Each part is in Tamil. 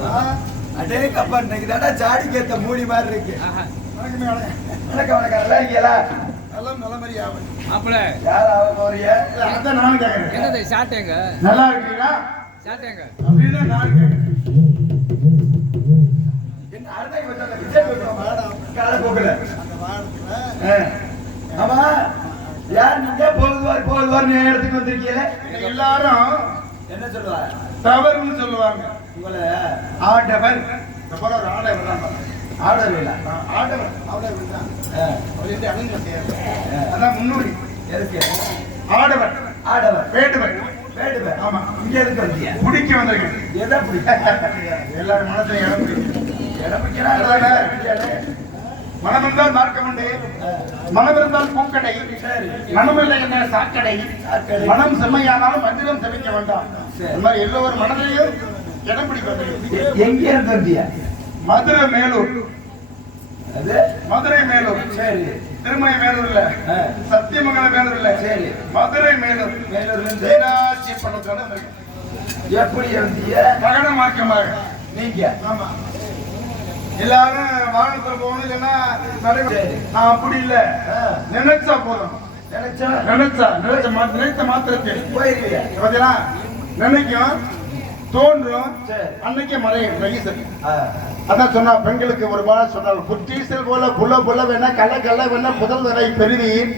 அடே கப்பா இன்னைக்கு தானே சாடி கேத்த மூடி மாதிரி இருக்கு. வணக்கம் வணக்கம். நல்லா இருக்கீங்களா? எல்லாம் நல்ல மாதிரி ஆகும். மாப்பிள யார் ஆக போறீங்க? அதான் நானும் கேட்கறேன். என்னது ஷார்ட்டேங்க? நல்லா இருக்கீங்களா? ஷார்ட்டேங்க. அப்படின்னா நானும் கேட்கறேன். என்ன அர்த்தம் கொஞ்சம் விஜய் போடுறோம். கால போக்கல. அந்த வாரத்துல ஆமா யார் நீங்க போகுதுவார் இடத்துக்கு வந்திருக்கீங்களே? எல்லாரும் என்ன சொல்லுவாங்க? தவறுன்னு சொல்லுவாங்க. உங்களை ஆடவர் அப்புறம் ஒரு ஆடவர் தான் ஆர்டர் இல்லை. ஆடவர் ஆடவர் தான் அவர் எப்படி அணுங்க செய்யாது. அதான் முன்னோடி. எதுக்கு ஆடவர் ஆடவர் வேடுவர் வேடுவர்? ஆமா. இங்க எதுக்கு வந்தீங்க? குடிக்க வந்திருக்கேன். எதை பிடிக்கும்? எல்லாரும் மனசுல இடம் பிடிக்கும். இடம் பிடிக்கிறாங்க. மனம் இருந்தால் மார்க்கம் உண்டு. மனம் இருந்தால் பூக்கடை. சரி. மனமில்லை என்ன சாக்கடை. சாக்கடை. மனம் செம்மையானாலும் மந்திரம் செமிக்க வேண்டாம். இந்த மாதிரி எல்லோரும் மனதிலையும் இடம் பிடிக்க வந்திருக்கேன். எங்க இருந்து வந்தீங்க? மதுரை மேலூர். அது மதுரை மேலூர். சரி. திருமய மேலூர் இல்ல, சத்தியமங்கலம் மேலூர் இல்ல, சரி. மதுரை மேலூர். மேலூர்ல இருந்து மீனாட்சி பணத்தோட இருக்கு. எப்படி வந்தீங்க? மகன மார்க்கமாக. நீங்க ஆமா. எல்லாரும் வாகனத்துல போகணும் இல்லைன்னா சரி. அப்படி இல்ல, நினைச்சா போதும். நினைச்சா நினைத்த மாத்திரத்தில் போயிருவீங்க. பார்த்தீங்களா? நினைக்கும் தோன்றும் சரி. அன்னைக்கே மறையும் ரைசல். ஆ. அதான் சொன்னா பெண்களுக்கு ஒரு பாடம் சொன்னாங்க. புற்றீசல் போல புள்ள வேணா கள்ள வேணா புதல் வரை பெறுவீர்,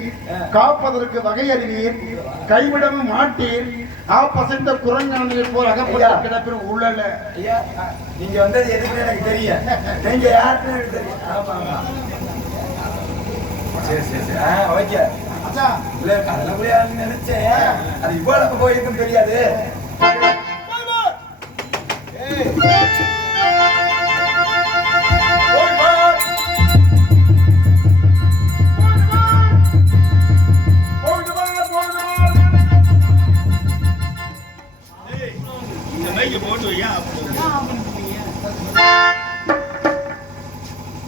காப்பதற்கு வகை அறிவீர், கைவிடவும் மாட்டீர், ஆப்பசைந்த குரங்கானில் போல் அகப்பட்ட கிடப்பில் உள்ளல. ஐயா நீங்க வந்தது எதுக்குன்னு எனக்கு தெரியும். நீங்க யாருன்னு எனக்கு தெரியும். ஆமா ஆமா. சரி சரி சரி. ஓகே. அதான் இல்ல கடலை போய் நினைச்சேன். அது இவ்வளவு போயிருக்கும் தெரியாது.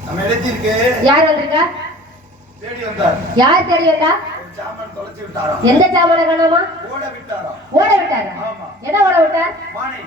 நம்ம எழுதிருக்கு. யார் வந்திருக்கா? தேடி வந்தார். யார் தேடி வந்தா? ஒரு சாமான் தொலைச்சு விட்டாராம். எந்த சாமான காணாமா? ஓட விட்டாராம். ஓட விட்டாரா? ஆமா. எதை ஓட விட்டார்? மானை